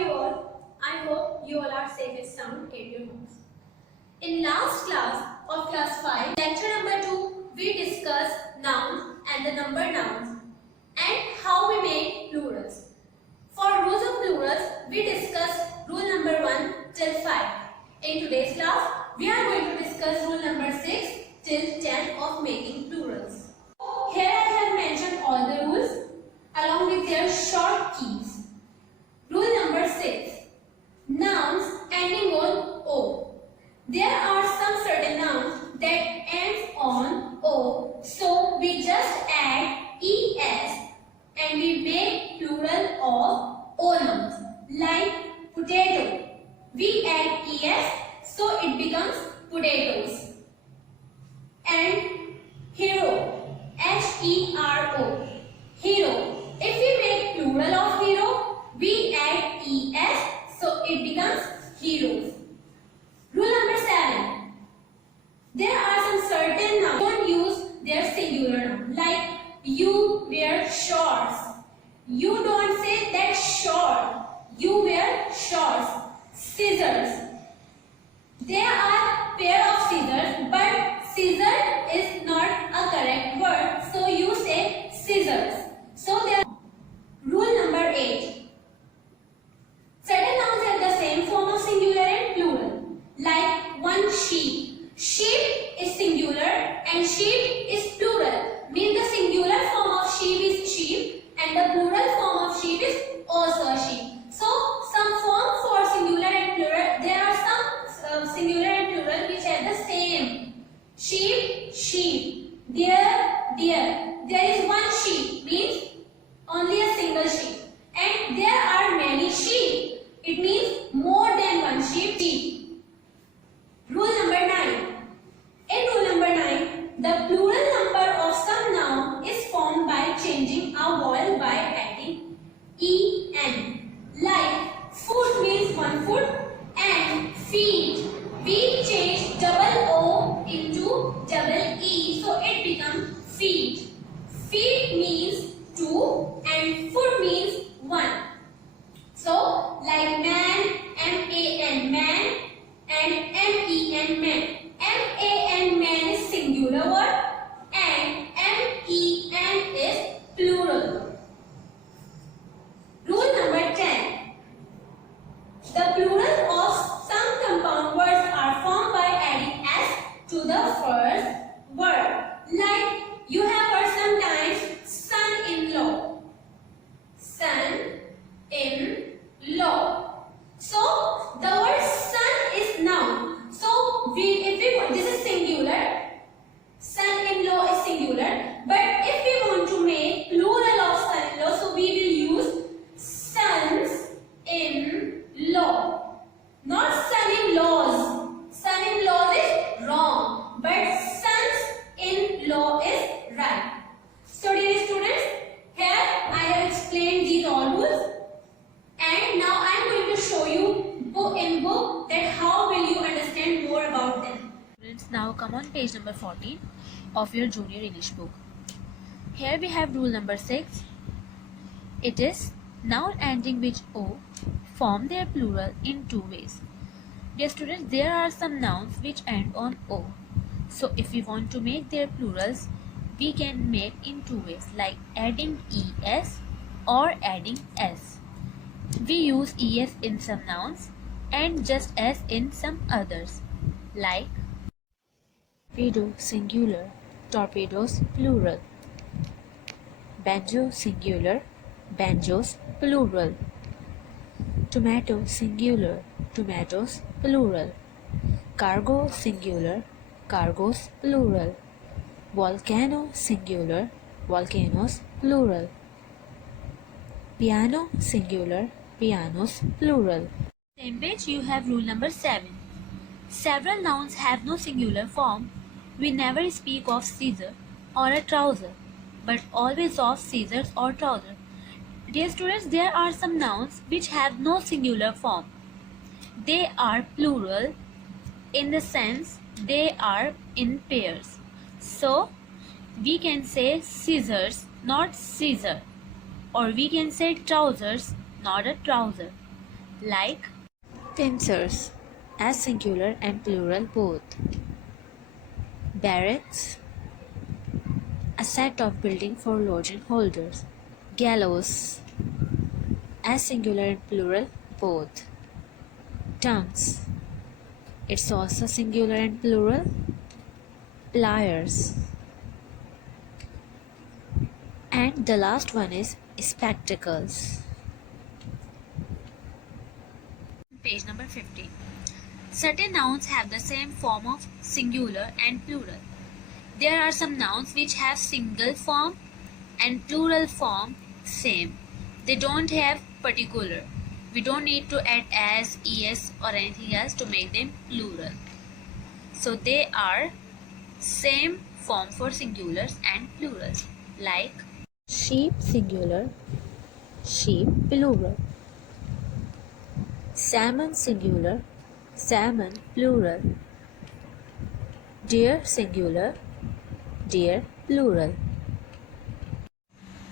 you all? I hope you all are safe and sound at your homes. In last class of class 5, lecture number 2, we discussed nouns and the number nouns and how we make plurals. For rules of plurals, we discussed rule number 1 till 5. In today's class, we are going to discuss rule number 6 till 10 of making plurals. Here I have mentioned all the rules along with their short keys. Rule number 6. Nouns ending on O. There are some certain nouns that ends on O, so we just add ES and we make plural of O nouns. Like potato, we add ES, so it becomes potatoes. And hero, H-E-R-O, hero. If we make plural of hero, we add ES, so it becomes heroes. Rule number 7. There are some certain nouns. Don't use their singular noun. Like you wear shorts. You don't say that short. You wear shorts. Scissors. There are pair of scissors, but scissor is not a correct word, so you say scissors. So there. Rule number 8. Certain nouns have the same form of singular and plural. Like one sheep. Sheep is singular and sheep is plural. Means the singular form of sheep is sheep and the plural form of sheep is also a sheep. So some form for singular and plural. There are some singular and plural which have the same. Sheep, sheep. Deer, deer. There is one sheep means only a single sheep. And there are many sheep. It means more than one sheep. Rule number 9. In rule number 9, the plural number of some noun is formed by changing a vowel by adding en. Like foot means one foot and feet. We change double O into double E, so it becomes feet. Feet means 2 and foot means 1. So, like man, M-A-N, man, and M-E-N, man. M-A-N, man is singular word and M-E-N is plural. Rule number 10. The plural of some compound words are formed by adding S to the first word. Like you have heard sometimes son-in-law. Son-in-law. So the word son is noun. So this is singular. Son-in-law is singular. But if we want to make plural of son-in-law, so we will use sons-in-law. Not son-in-laws. Son-in-laws is wrong. But sons-in-law is right. So dear students, here I have explained these all rules. And now I am going to show you in book that how will you understand more about them. Students, now come on page number 14 of your junior English book. Here we have rule number 6. It is noun ending with O form their plural in two ways. Dear students, there are some nouns which end on O. So if we want to make their plurals, we can make in two ways, like adding ES or adding S. We use ES in some nouns and just S in some others, like torpedo singular, torpedoes plural, banjo singular, banjos plural, tomato singular, tomatoes plural, cargo singular, cargos plural, volcano singular, volcanoes plural, piano singular, pianos plural. Same page you have rule number 7. Several nouns have no singular form. We never speak of scissor or a trouser, but always of scissors or trouser. Dear students, there are some nouns which have no singular form. They are plural in the sense they are in pairs. So we can say scissors, not scissor, or we can say trousers, not a trouser. like pincers, as singular and plural both. Barracks, a set of building for lodging holders. Gallows, as singular and plural both. Tongues, it's also singular and plural. Pliers. And the last one is spectacles. Page number 50. Certain nouns have the same form of singular and plural. There are some nouns which have single form and plural form same. They don't have particular. We don't need to add as, es or anything else to make them plural. So they are same form for singulars and plurals, like sheep singular, sheep plural. Salmon singular, salmon plural. Deer singular, deer plural.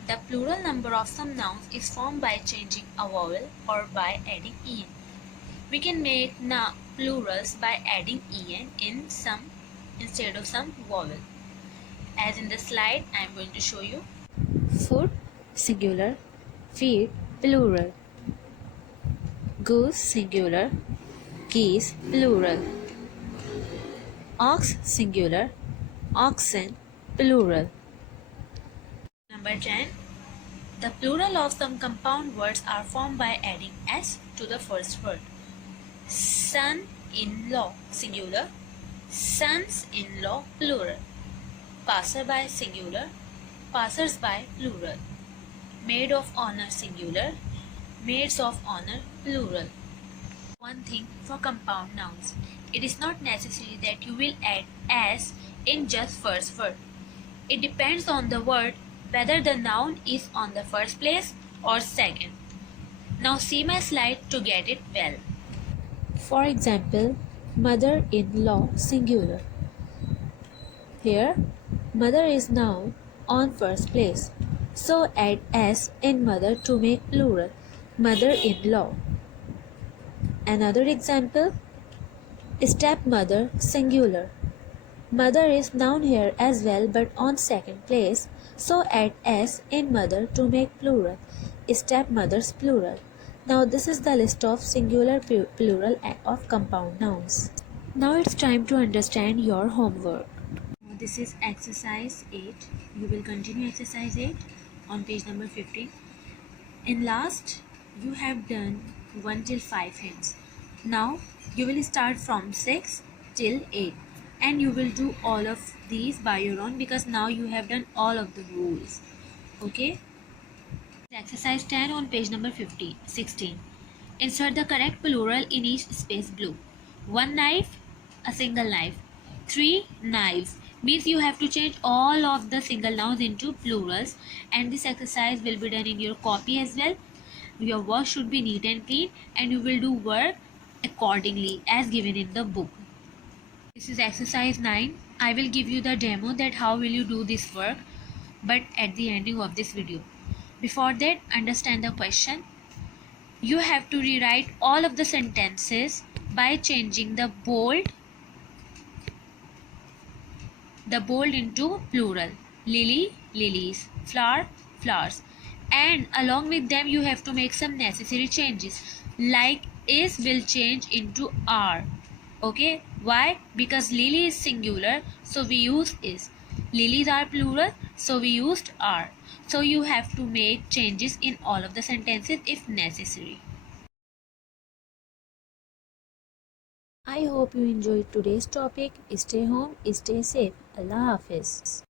The plural number of some nouns is formed by changing a vowel or by adding en. We can make plurals by adding en in some instead of some vowel. As in the slide, I am going to show you. Foot singular, feet plural. Goose singular, geese plural. Ox singular, oxen plural. Number 10. The plural of some compound words are formed by adding s to the first word. Son-in-law singular, sons-in-law plural. Passerby singular, passers-by plural. Maid of honor singular, maids of honor plural. One thing for compound nouns. It is not necessary that you will add s in just first word. It depends on the word whether the noun is on the first place or second. Now see my slide to get it well. For example, mother-in-law singular. Here, mother is now on first place. So add s in mother to make plural, mother-in-law. Another example, stepmother singular. Mother is noun here as well but on second place, so add s in mother to make plural, stepmothers plural. Now this is the list of singular plural of compound nouns. Now it's time to understand your homework. This is exercise 8. You will continue exercise 8 on page number 15. In last, you have done 1 till 5 hints. Now you will start from 6 till 8. And you will do all of these by your own because now you have done all of the rules. Okay? Exercise 10 on page number 16. Insert the correct plural in each space blue. 1 knife, a single knife. 3 knives means you have to change all of the single nouns into plurals, and this exercise will be done in your copy as well. Your work should be neat and clean and you will do work accordingly as given in the book. This is exercise 9. I will give you the demo that how will you do this work, but at the ending of this video. Before that, understand the question. You have to rewrite all of the sentences by changing the bold into plural. Lily, lilies. Flower, flowers. And along with them you have to make some necessary changes, like is will change into are. Okay, why? Because lily is singular, so we use is. Lilies are plural, so we used are. So you have to make changes in all of the sentences if necessary. I hope you enjoyed today's topic. Stay home, stay safe. Allah Hafiz.